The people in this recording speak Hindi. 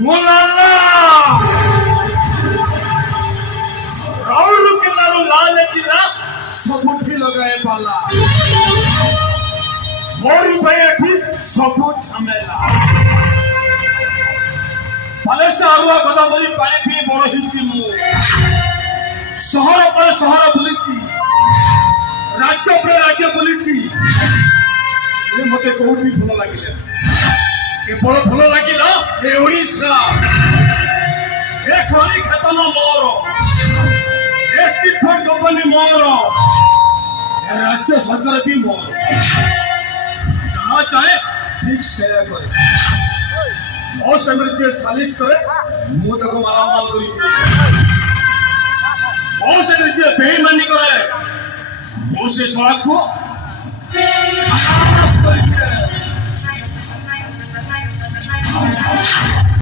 मुलाला राउर के लारू लाल किला सबुठी लगाए पाला मोरी भैया सबू झमेला पालेसा आरुआ कथा बोली पाए पी बड़ हिची मु शहर पर शहर बुलीची राज्य पर राज्य बुलीची ये मते कोठी भल लागिले केवल भल लागिला ए ओडिसा ए खरी खतन मोर ए चिटफंड कंपनी मोर ए राज्य सरकार भी मोर जहाँ चाहे ठीक से करे और संग्रह सालिश करे मुंह तक माला माल करी और संग्रह बेईमानी करे मुंह से सड़क को Thank you.